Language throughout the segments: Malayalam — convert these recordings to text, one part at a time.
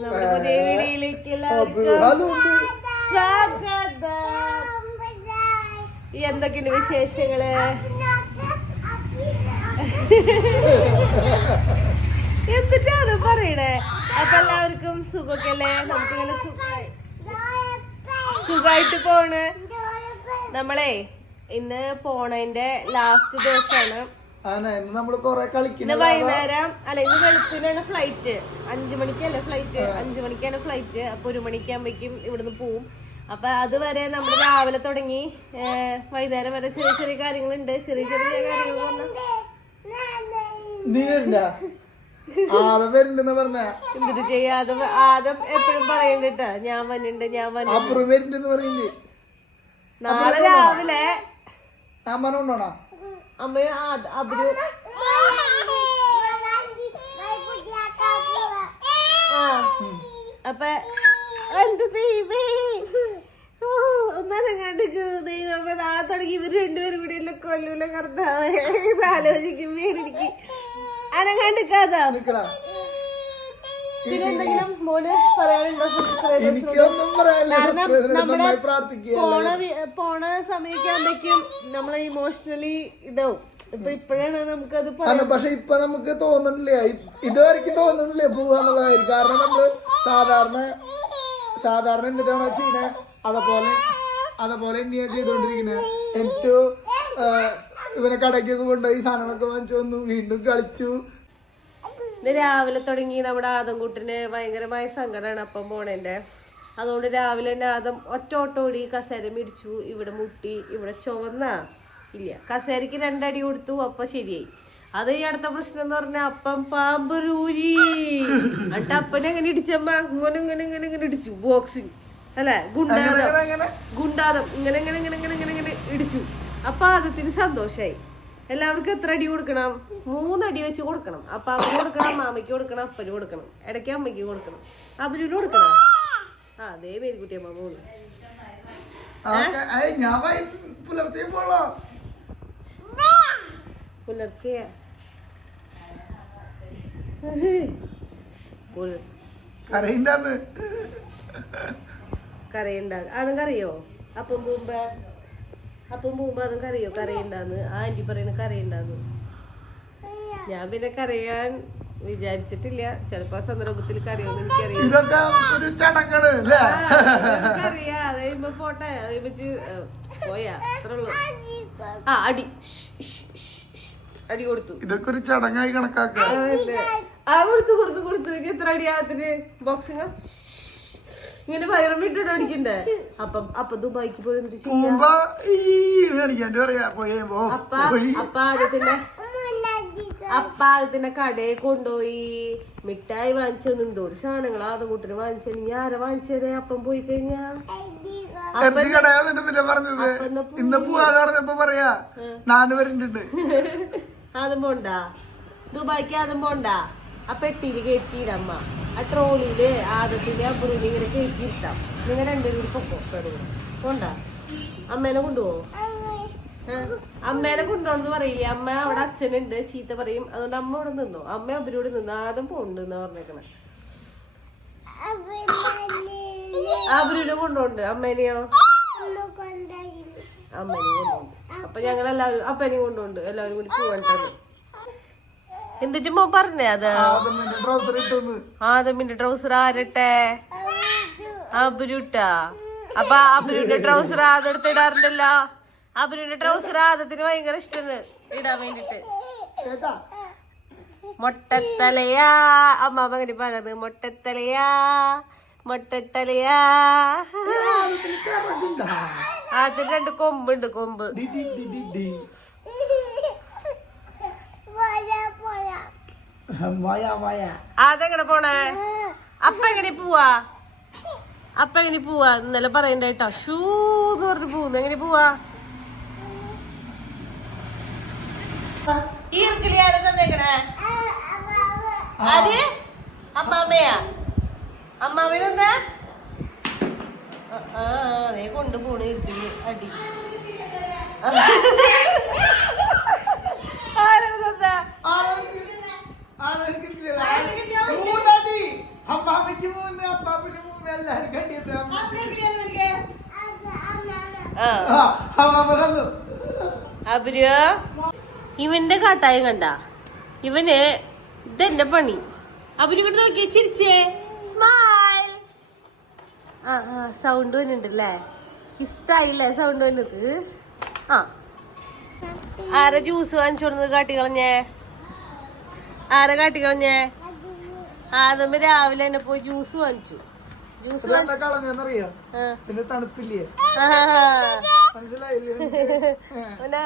നമ്മുടെ പുതിയ വീഡിയോയിലേക്ക് എല്ലാവർക്കും സ്വാഗതം. എന്തൊക്കെയുണ്ട് വിശേഷങ്ങള്? എന്നിട്ടാണ് പറയണേ. അപ്പൊ എല്ലാവർക്കും സുഖമല്ലേ? നമുക്കിങ്ങനെ സുഖമായിട്ട് പോണ്. നമ്മളെ ഇന്ന് പോണതിന്റെ ലാസ്റ്റ് ദിവസമാണ്. ഇന്ന് വൈകുന്നേരം അല്ല, ഇന്ന് വെളുപ്പിനാണ് ഫ്ലൈറ്റ്. 5 മണിക്കല്ലേ ഫ്ലൈറ്റ്? 5 മണിക്കാണ് ഫ്ലൈറ്റ്. അപ്പൊ 1 മണിക്കാകുമ്പോഴേക്കും ഇവിടുന്ന് പോവും. അപ്പൊ അതുവരെ നമ്മൾ രാവിലെ തുടങ്ങി വൈകുന്നേരം വരെ ചെറിയ ചെറിയ കാര്യങ്ങളുണ്ട്. ചെറിയ ചെറിയ കാര്യങ്ങൾ എന്തിട്ട് ചെയ്യാതെ ആദം എപ്പോഴും പറയണ്ടിട്ടാ, ഞാൻ വന്നിട്ടുണ്ട് ഞാൻ വന്നിട്ടുണ്ട്. നാളെ രാവിലെ അമ്മയും അബിരു അപ്പൊ എന്ത് ദൈവേ ഒന്നരം കണ്ടിക്ക് ദൈവം. നാളെ തുടങ്ങി ഇവര് രണ്ടുപേരും കൂടി കൊല്ലൂല കർത്താവേ. ആലോചിക്കും എനിക്ക് അനങ്ങാണ്ടിക്കാതാ. പിന്നെ എന്തെങ്കിലും മോന് പറയാനുണ്ടോ? പോണ സമയൊക്കെ ആകുമ്പോഴേക്കും നമ്മളെ ഇമോഷണലി ഇതാവും. ഇപ്പൊ ഇപ്പഴാണ് നമുക്കത് പറയാം. പക്ഷെ ഇപ്പൊ നമുക്ക് തോന്നുന്നില്ലേ, ഇതുവരെയ്ക്ക് തോന്നുന്നില്ലേ പോവാന്നുള്ളതായിരിക്കും. കാരണം നമ്മള് സാധാരണ എന്നിട്ടാണ് ചെയ്യുന്നത്, അതേപോലെ തന്നെയാ ചെയ്തോണ്ടിരിക്കുന്നത്. ഏറ്റവും ഇവനെ കടയ്ക്കൊക്കെ കൊണ്ടുപോയി സാധനങ്ങളൊക്കെ വാങ്ങിച്ചു വന്നു, വീണ്ടും കളിച്ചു. രാവിലെ തുടങ്ങി നമ്മുടെ ആദംകുട്ടിന് ഭയങ്കരമായ സങ്കടമാണ് അപ്പം പോണേന്റെ. അതുകൊണ്ട് രാവിലെ തന്നെ ആദം ഒറ്റ ഓട്ടോടി കസേര മിടിച്ചു. ഇവിടെ മുട്ടി, ഇവിടെ ചുവന്നാ ഇല്ല, കസേരക്ക് 2 അടി കൊടുത്തു. അപ്പൊ ശരിയായി. അത് ഈ അടുത്ത പ്രശ്നം എന്ന് പറഞ്ഞാൽ അപ്പം പാമ്പരൂരി. എന്നിട്ട് അപ്പനെ എങ്ങനെ ഇടിച്ചമ്മ ഇങ്ങനെ ഇങ്ങനെ ഇങ്ങനെ ഇങ്ങനെ ഇടിച്ചു. ബോക്സിങ് അല്ലെ, ഗുണ്ടാദം ഇങ്ങനെ ഇങ്ങനെ ഇങ്ങനെ ഇങ്ങനെ ഇങ്ങനെ ഇങ്ങനെ ഇടിച്ചു. അപ്പൊ ആദത്തിന് സന്തോഷായി. എല്ലാവർക്കും എത്ര അടി കൊടുക്കണം? 3 അടി വെച്ച് കൊടുക്കണം. അപ്പൊ അവന് കൊടുക്കണം, മാമയ്ക്ക് കൊടുക്കണം, അപ്പന് കൊടുക്കണം, ഇടയ്ക്ക് അമ്മയ്ക്ക് കൊടുക്കണം, അവരിന് കൊടുക്കണം. അതേ മേരിക്കുട്ടിയമ്മ 3 പുലർച്ചെ കരയുണ്ടാകും. അതും കറിയോ? അപ്പം പോകുമ്പോ അതും കറിയോ? കറിയുണ്ടാന്ന് ആന്റി പറയുന്ന കറിയുണ്ടാന്ന്. ഞാൻ പിന്നെ കരയാൻ വിചാരിച്ചിട്ടില്ല. ചിലപ്പോ സന്ദർഭത്തിൽ കറിയോന്ന് എനിക്കറിയാം. അത് കഴിയുമ്പോ പോട്ടെ, അത് കഴിയുമ്പോ പോയാ അത്ര ഉള്ളു. അടി കൊടുത്തു. ഇതൊക്കെ ഒരു ചടങ്ങായി കണക്കാക്ക. കൊടുത്തു. ഇനി എത്ര അടിയാത്തിന്? ബോക്സിങ് ഇങ്ങനെ വയറും വിട്ടിട്ട് അടിക്കണ്ടേ? അപ്പൊ ദുബായിക്ക് പോയി ആദ്യത്തിന്റെ കടയിൽ കൊണ്ടുപോയി മിഠായി വാങ്ങിച്ചു. എന്തോരു സാധനങ്ങൾ ആദ്യം കൂട്ടിന് വാങ്ങിച്ചു. ഇനി ആരെ വാങ്ങിച്ചേ? അപ്പം പോയി കഴിഞ്ഞാ ആദ്യം പോണ്ടാ ദുബായിക്ക്? ആദ്യം പോണ്ടാ? ആ പെട്ടിയില് കയറ്റിയിടമ്മ. ആ ട്രോളിയില് ആദത്തിന്റെ അബ്രൂന് ഇങ്ങനെ കയറ്റിയിട്ടാം. നിങ്ങൾ 2 കൂടി പൊക്കോ. പോണ്ടാ? അമ്മേനെ കൊണ്ടുപോവോ? അമ്മേനെ കൊണ്ടുപോണെന്ന് പറയില്ലേ? അമ്മ അവിടെ അച്ഛനുണ്ട്, ചീത്ത പറയും. അതുകൊണ്ട് അമ്മ ഇവിടെ നിന്നോ. അമ്മ അവരോട് നിന്നോ. ആദ്യം പോണ്ടെന്നാ പറഞ്ഞേക്കണേ. അവരുടെ കൊണ്ടുപോണ്ട്. അമ്മേനെയോ? അമ്മേനെയും കൊണ്ടുപോണ്ട്. അപ്പൊ ഞങ്ങളെല്ലാവരും അപ്പനെയും കൊണ്ടുപോണ്ട്. എല്ലാവരും കൂടി പോകണ്ടത്. എന്നിട്ട് മോ പറഞ്ഞേ അത് ആദമിന്റെ ട്രൗസർ ആരട്ടെ? അബുരുട്ടാ. അപ്പൊ അബുരുന്റെ ട്രൗസർ ആദെടുത്ത് ഇടാറുണ്ടല്ലോ. അബുരുന്റെ ട്രൗസർ ആദത്തിന് ഭയങ്കര ഇഷ്ടമാണ് ഇടാൻ വേണ്ടിട്ട്. മൊട്ടത്തലയാ അമ്മാമ്മ അങ്ങനെ പറഞ്ഞത്. മൊട്ടത്തലയാ മൊട്ടത്തലയാ. അതിന് 2 കൊമ്പുണ്ട്. കൊമ്പ് അതെങ്ങനെ പോണേ? അപ്പ എങ്ങനെ പോവാ? ഇന്നലെ പറയണ്ടേട്ടോ. ഷൂന്ന് പറഞ്ഞു പോകുന്നു. എങ്ങനെ പോവാ? ഈർക്കിലി ആരെ തന്നേക്കണേ? ആര്? അമ്മാമ്മയാ? അമ്മാമ്മനെന്താ അതേ കൊണ്ടുപോണു ഈർക്കിലി. അടി ആരാണ് തന്നാ? അമ്മാമ്മക്ക് 3 അബിര് ഇവന്റെ കാട്ടായം കണ്ട ഇവന് ഇതെന്റെ പണി. അബിര് ഇങ്ങോട്ട് നോക്കിയേ, ചിരിച്ചേ, സ്മൈൽ. സൗണ്ട് വന്നിട്ടുണ്ടല്ലേ, ഇഷ്ടായില്ലേ സൗണ്ട് വന്നത്? ആരെ ജ്യൂസ് വാങ്ങിച്ചു കൊടുത്തത് കാട്ടിക്കളഞ്ഞേ? ആരെ കാട്ടിക്കളഞ്ഞേ? ആദ്യമേ രാവിലെ തന്നെ പോയി ജ്യൂസ് വാങ്ങിച്ചു. ജ്യൂസ് തണുപ്പില്ലേ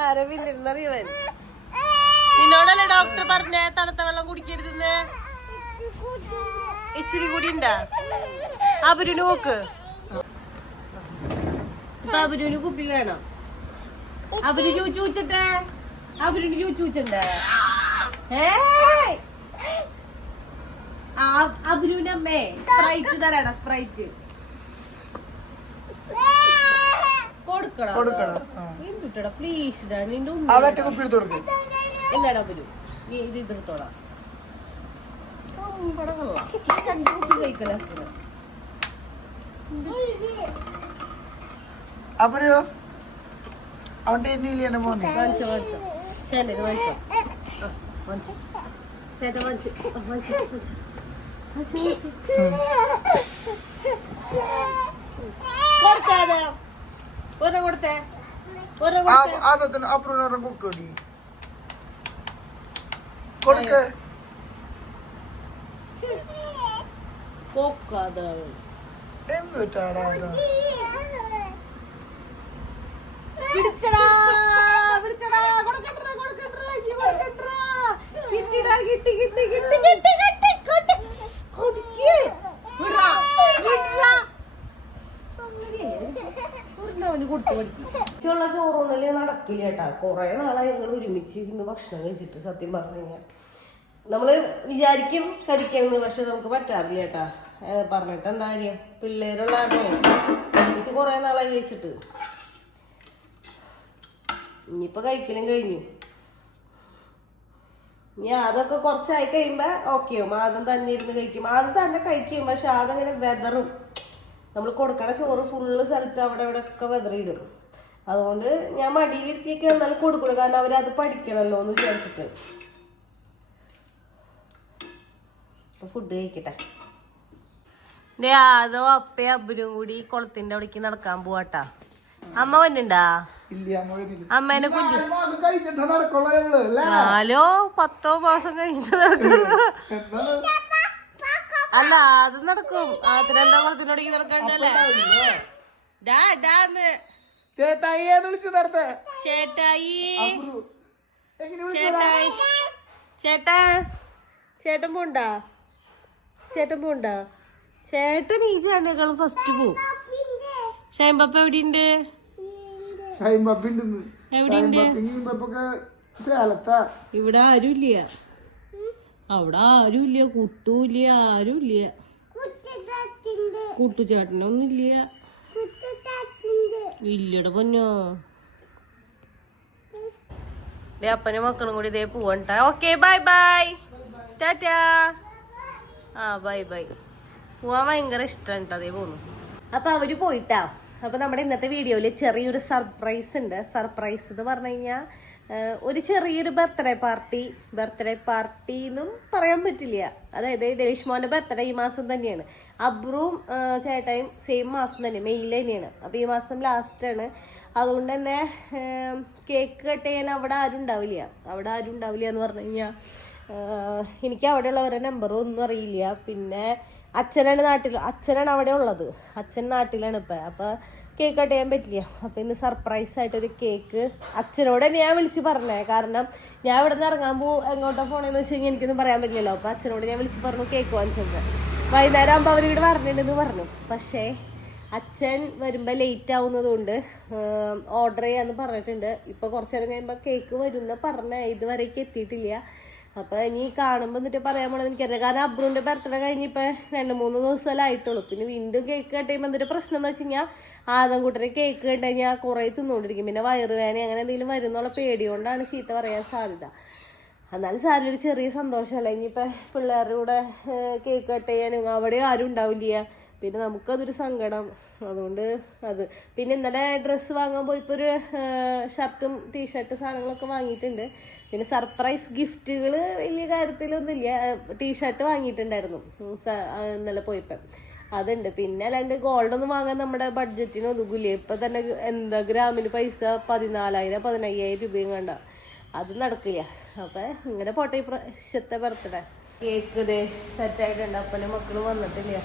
ആരെ പിന്നിരുന്നറിയവൻ. നിന്നോടല്ലേ ഡോക്ടർ പറഞ്ഞേ തണുത്ത വെള്ളം കുടിക്കരുതെന്ന്? ഇച്ചിരി കൂടി ഉണ്ടാ അബുരുന് നോക്ക്. ഇപ്പൊ അബുരുന് കുപ്പി വേണം. അബുരു ചൂച്ചു വെച്ചിട്ടേ, അബുരുന് ചൂച്ചു വെച്ചിട്ടേ. അബുരുവിന്റെ അമ്മേ സ്പ്രൈറ്റ് തരാടാ, സ്പ്രൈറ്റ് കൊടുക്കണം. എന്തുട്ടടാ പ്ലീസ് നിന്റെ എന്നാടാ അബുരു, നീ ഇത് ഇതെടുത്തോളാം. അപ്പോ അവന്റെ കൊടുക്ക എന്തുട്ടാടാ ചോറൂണല്ലേ നടക്കില്ല കേട്ടാ. കൊറേ നാളായി ഞങ്ങൾ ഒരുമിച്ച് ഇരുന്ന് ഭക്ഷണം കഴിച്ചിട്ട്. സത്യം പറഞ്ഞു കഴിഞ്ഞാൽ നമ്മള് വിചാരിക്കും കഴിക്കണമെന്ന്, പക്ഷെ നമുക്ക് പറ്റാറില്ല കേട്ടാ. പറഞ്ഞിട്ട് എന്താ കാര്യം, പിള്ളേരുള്ള ഒരുമിച്ച് കൊറേ നാളായി കഴിച്ചിട്ട്. ഇനിയിപ്പൊ കഴിക്കലും കഴിഞ്ഞു. ഇനി അതൊക്കെ കുറച്ചായി കഴിയുമ്പോ ഓക്കെ ആവും. ആദ്യം തന്നെ ഇരുന്ന് കഴിക്കും, ആദ്യം തന്നെ കഴിക്കും. പക്ഷെ അതങ്ങനെ വെതറും. നമ്മൾ കൊടുക്കണ ചോറ് ഫുള്ള് സ്ഥലത്ത് അവിടെ ഇവിടെ ഒക്കെ വെതറിയിടും. അതുകൊണ്ട് ഞാൻ മടിയിലിരുത്തിയൊക്കെ എന്നാലും കൊടുക്കണം, കാരണം അവരത് പഠിക്കണല്ലോ എന്ന് വിചാരിച്ചിട്ട്. ഫുഡ് കഴിക്കട്ടെ. അതോ അപ്പയും അബ്ബനും കൂടി കുളത്തിന്റെ അവിടേക്ക് നടക്കാൻ പോവാട്ടാ. അമ്മ വന്നിണ്ടാ? അമ്മേനെ കുഞ്ഞു 4-10 മാസം കഴിഞ്ഞിട്ട് നടക്കുന്നു. അല്ല അത് നടക്കും. അതിനെന്താ കുളത്തിനോടേക്ക് നടക്കണ്ടല്ലേ? ചേട്ടായി ചേട്ടൻ പോണ്ടാ? ചേട്ടൻ ഈ ചേട്ടനേക്കാളും ഫസ്റ്റ് പോവും. ഷൈൻബപ്പ എവിടെയുണ്ട്? ഇവിടെ ആരുമില്ല, അവിടെ ആരുമില്ല, കുട്ടൂല്ല, ആരുമില്ല. കുട്ടുചേട്ടനൊന്നുമില്ല. ഇല്ലട പൊന്നോ. അപ്പനും മക്കളും കൂടി ഇതേ പോവണ്ട. Okay bye bye, Tata. Bye by. പോവാൻ ഭയങ്കര ഇഷ്ടമാണ് കേട്ടോ. അതേ പോന്നു. അപ്പൊ അവര് പോയിട്ടാ. അപ്പൊ നമ്മുടെ ഇന്നത്തെ വീഡിയോയില് ചെറിയൊരു സർപ്രൈസ് ഉണ്ട്. സർപ്രൈസ് എന്ന് പറഞ്ഞു കഴിഞ്ഞാൽ ഒരു ചെറിയൊരു ബർത്ത്ഡേ പാർട്ടി എന്നും പറയാൻ പറ്റില്ല. അതായത് ഡെലിഷ് മോന്റെ ബർത്ത്ഡേ ഈ മാസം തന്നെയാണ്. അബ്രുവും ചേട്ടായും സെയിം മാസം തന്നെ, മെയിൽ തന്നെയാണ്. അപ്പൊ ഈ മാസം ലാസ്റ്റാണ്. അതുകൊണ്ട് തന്നെ കേക്ക് കട്ട് ചെയ്യാൻ അവിടെ ആരും ഉണ്ടാവില്ല എന്ന് പറഞ്ഞു കഴിഞ്ഞാൽ എനിക്ക് അവിടെയുള്ളവരുടെ നമ്പറും ഒന്നും അറിയില്ല. പിന്നെ അച്ഛനാണ് അവിടെ ഉള്ളത്. അച്ഛൻ നാട്ടിലാണ് ഇപ്പം. അപ്പോൾ കേക്ക് കട്ട് ചെയ്യാൻ പറ്റില്ല. അപ്പോൾ ഇന്ന് സർപ്രൈസ് ആയിട്ടൊരു കേക്ക് അച്ഛനോട് തന്നെ ഞാൻ വിളിച്ച് പറഞ്ഞേ. കാരണം ഞാൻ ഇവിടെ നിന്ന് ഇറങ്ങാൻ എങ്ങോട്ടാ പോകണമെന്ന് വെച്ച് കഴിഞ്ഞാൽ എനിക്കൊന്നും പറയാൻ പറ്റില്ലല്ലോ. അപ്പോൾ അച്ഛനോട് ഞാൻ വിളിച്ച് പറഞ്ഞു കേക്ക് വാങ്ങിച്ചത്. വൈകുന്നേരം ആകുമ്പോൾ അവരിവിടെ പറഞ്ഞിട്ടുണ്ടെന്ന് പറഞ്ഞു. പക്ഷേ അച്ഛൻ വരുമ്പോൾ ലേറ്റ് ആവുന്നത് കൊണ്ട് ഓർഡർ ചെയ്യാമെന്ന് പറഞ്ഞിട്ടുണ്ട്. ഇപ്പോൾ കുറച്ച് നേരം കഴിയുമ്പോൾ കേക്ക് വരുമെന്ന് പറഞ്ഞേ, ഇതുവരേക്ക് എത്തിയിട്ടില്ല. അപ്പോൾ ഇനി കാണുമ്പോൾ എന്നിട്ട് പറയാൻ പോണെന്ന് എനിക്കറിയാം. കാരണം അബ്രുവിൻ്റെ ബർത്ത്ഡേ കഴിഞ്ഞിപ്പോൾ 2-3 ദിവസമല്ലേ ആയിട്ടുള്ളൂ. പിന്നെ വീണ്ടും കേക്ക് കട്ട് ചെയ്യുമ്പോൾ എന്തൊരു പ്രശ്നം എന്ന് വെച്ച് കഴിഞ്ഞാൽ ആദംകുട്ടനെ കേക്ക് കട്ട് കഴിഞ്ഞാൽ കുറേ തിന്നുകൊണ്ടിരിക്കും. പിന്നെ വയറുവേദന അങ്ങനെ എന്തെങ്കിലും വരുന്നുള്ള പേടി കൊണ്ടാണ് ചീത്ത പറയാൻ സാധ്യത. എന്നാലും സാരിയൊരു ചെറിയ സന്തോഷമല്ല. ഇനിയിപ്പോൾ പിള്ളേരുടെ കൂടെ കേക്ക് കട്ട് ചെയ്യാനും അവിടെ ആരും ഉണ്ടാവില്ല. പിന്നെ നമുക്കതൊരു സങ്കടം. അതുകൊണ്ട് അത് പിന്നെ ഇന്നലെ ഡ്രസ്സ് വാങ്ങാൻ പോയപ്പോൾ ഒരു ഷർട്ടും ടീഷർട്ട് സാധനങ്ങളൊക്കെ വാങ്ങിയിട്ടുണ്ട്. പിന്നെ സർപ്രൈസ് ഗിഫ്റ്റുകൾ വലിയ കാര്യത്തിലൊന്നുമില്ല. ടീഷർട്ട് വാങ്ങിയിട്ടുണ്ടായിരുന്നു ഇന്നലെ പോയപ്പോൾ, അതുണ്ട്. പിന്നെ അല്ലാണ്ട് ഗോൾഡൊന്നും വാങ്ങാൻ നമ്മുടെ ബഡ്ജറ്റിന് ഒതുങ്ങില്ല. ഇപ്പം തന്നെ എന്താ ഗ്രാമിന് പൈസ 14,000-15,000 രൂപയും കണ്ട, അത് നടക്കില്ല. അപ്പം ഇങ്ങനെ പോട്ടെ ഈ പ്രാവശ്യത്തെ ബർത്ത്ഡേ. കേക്ക് ഇതേ സെറ്റായിട്ടുണ്ട്. അപ്പനും മക്കളും വന്നിട്ടില്ല.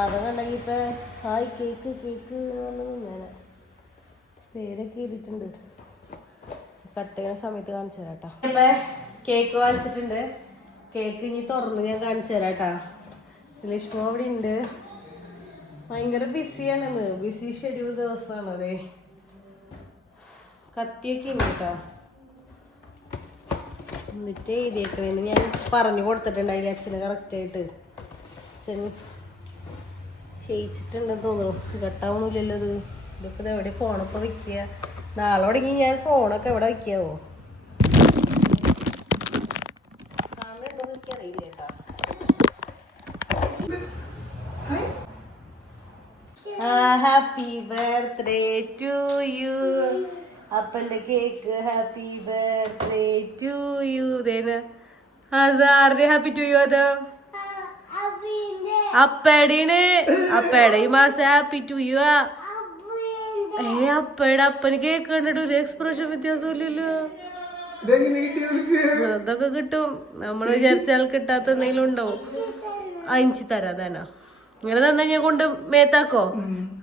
അത് കണ്ടെങ്കിൽ ഇപ്പം ഹായ് കേക്ക് കേക്ക് ഞാൻ പേരൊക്കെ ചെയ്തിട്ടുണ്ട്. കട്ട് ചെയ്യുന്ന സമയത്ത് കാണിച്ചു തരാം കേട്ടോ. ഇപ്പം കേക്ക് വാങ്ങിച്ചിട്ടുണ്ട്. കേക്ക് ഇനി തുറന്ന് ഞാൻ കാണിച്ചു തരാം കേട്ടോ. ലക്ഷ്മി അവിടെ ഉണ്ട്. ഭയങ്കര ബിസിയാണെന്ന്, ബിസി ഷെഡ്യൂൾ ദിവസമാണ്. അതെ കത്തിയൊക്കെ ഉണ്ട് കേട്ടോ. എന്നിട്ട് എഴുതിയേക്കണേന്ന് ഞാൻ പറഞ്ഞു കൊടുത്തിട്ടുണ്ടായില്ല അച്ഛന് കറക്റ്റായിട്ട്. അച്ഛൻ ചെയ്യിച്ചിട്ടുണ്ടെന്ന് തോന്നുന്നു. കട്ടാവുന്നില്ലല്ലോ ഇത്. ഇതിപ്പോൾ എവിടെ ഫോണൊക്കെ വെക്കുക? നാളെ തുടങ്ങി ഞാൻ ഫോണൊക്കെ എവിടെ വയ്ക്കാവോ? കാണുന്നുണ്ടോ എനിക്കറിയില്ല കേട്ടോ. Happy birthday to you. അപ്പന്റെ cake. Happy birthday to you. അതാരുടെ ഹാപ്പി ടു യു? അത് അപ്പടീണ്. അപ്പയുടെ ഈ മാസം ഹാപ്പി ടു യു. അപ്പയുടെ അപ്പന് കേക്ക് കണ്ടിട്ട് ഒരു എക്സ്പ്രഷൻ വ്യത്യാസമില്ലല്ലോ. അതൊക്കെ കിട്ടും. നമ്മൾ വിചാരിച്ചാൽ കിട്ടാത്ത എന്തെങ്കിലും ഉണ്ടാവും. അഞ്ചി തരാ തന്നെ. ഇങ്ങനെ തന്നെ ഞാൻ കൊണ്ട് മേത്താക്കോ.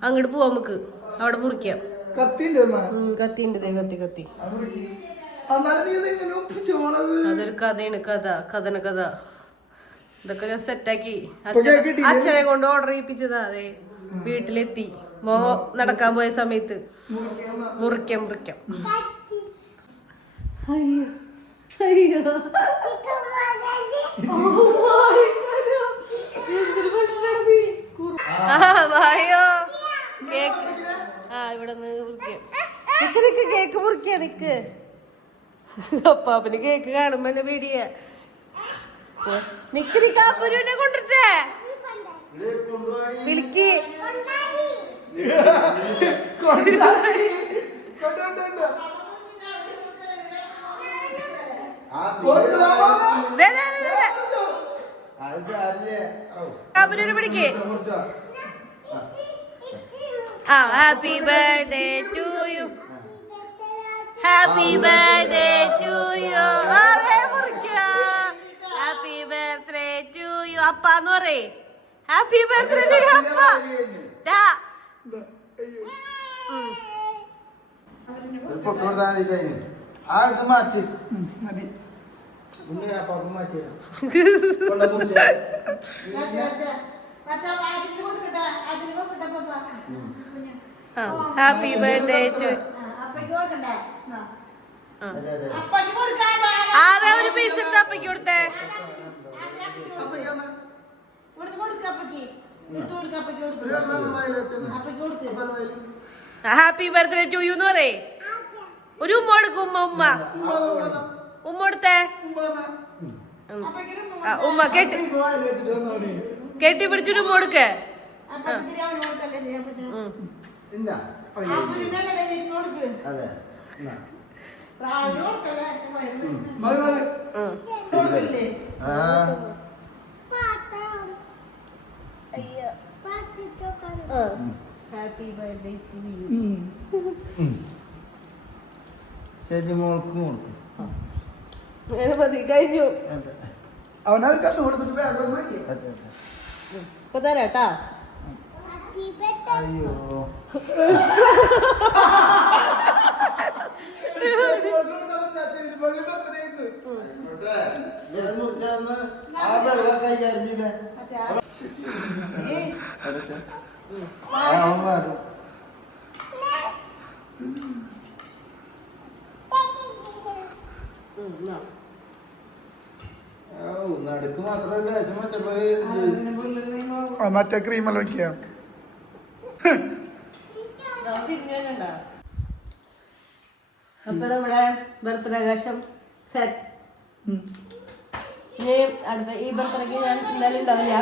അങ്ങോട്ട് പോവാ, നമുക്ക് അവിടെ മുറിക്കാം. കത്തിണ്ട് കത്തി. അതൊരു കഥയാണ്. കഥ ഇതൊക്കെ ഞാൻ സെറ്റാക്കി അച്ഛനെ കൊണ്ട് ഓർഡർ ചെയ്യിപ്പിച്ചതാ. അതെ വീട്ടിലെത്തി. മോ നടക്കാൻ പോയ സമയത്ത് മുറിക്കാം. അയ്യോ അയ്യോ വായോ കേക്ക്. ഇവിടെ നിക്ക് കേക്ക് മുറിക്ക. നിക്ക് അപ്പാപ്പന് കേക്ക് കാണുമ്പോ എന്നെ പേടിയ. നിക്ക് കാപ്പുരുവിനെ കൊണ്ടിട്ടേ വിളിക്ക്. കാപ്പുരുവിനെ പിടിക്ക്. Happy birthday to you. Happy birthday to you. Happy birthday to you. അപ്പാന്ന് പറയേ. ഹാപ്പി ബർത്ത്ഡേ ടു യു അപ്പ. മാറ്റി ഹാപ്പി ബർത്ത്ഡേ ടു. ആരാ ഒരു പീസ് എടുത്ത് അപ്പയ്ക്ക് കൊടുത്തേ? ഹാപ്പി ബർത്ത്ഡേ ടു യു എന്ന് പറയേ. ഒരു ഉമ്മ കൊടുക്കും. ഉമ്മ കൊടുത്തേ. ഉമ്മ കെട്ടി പിടിച്ചിട്ട് ഉമ്മ കൊടുക്കേ. Happy birthday to you. ശരി മോൾക്ക് മതി, കഴിഞ്ഞു. അവനൊരു കഷ്ടം കൊടുത്തിട്ട് ഇപ്പൊ തരാട്ടാ. അയ്യോ നടുക്ക് മാത്രല്ല മറ്റേ ക്രീമെല്ലാം വെക്കാം. അപ്പൊ നമ്മുടെ ബർത്ത്ഡേ ആകാശം സെറ്റ്. ഇനി അടുത്ത ഈ ബർത്ത്ഡേക്ക് ഞാൻ എന്തായാലും ഉണ്ടാവില്ല.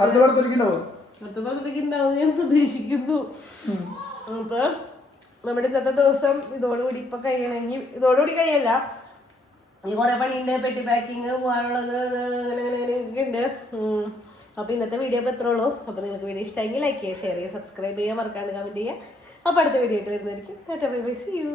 അടുത്ത ബർത്ത്ഡേക്ക് ഉണ്ടാവും. അടുത്ത ഭാഗത്തേക്ക് ഉണ്ടാവും ഞാൻ പ്രതീക്ഷിക്കുന്നു. അപ്പൊ നമ്മുടെ ഇന്നത്തെ ദിവസം ഇതോടുകൂടി ഇപ്പൊ കഴിയണമെങ്കിൽ ഇതോടുകൂടി കഴിയല്ല, ഈ കുറെ പണിയുണ്ട്, പെട്ടി പാക്കിങ് പോകാനുള്ളത് അങ്ങനെയൊക്കെ ഉണ്ട്. അപ്പൊ ഇന്നത്തെ വീഡിയോ ഇപ്പൊ എത്ര ഉള്ളൂ. അപ്പൊ നിങ്ങൾക്ക് വീഡിയോ ഇഷ്ടമെങ്കിൽ ലൈക്ക് ചെയ്യുക, ഷെയർ ചെയ്യുക, സബ്സ്ക്രൈബ് ചെയ്യുക, മറക്കാണ്ട് കമന്റ് ചെയ്യുക. അപ്പൊ അടുത്ത വീഡിയോ ആയിട്ട് വരുന്നതായിരിക്കും. Tata bye bye, see U.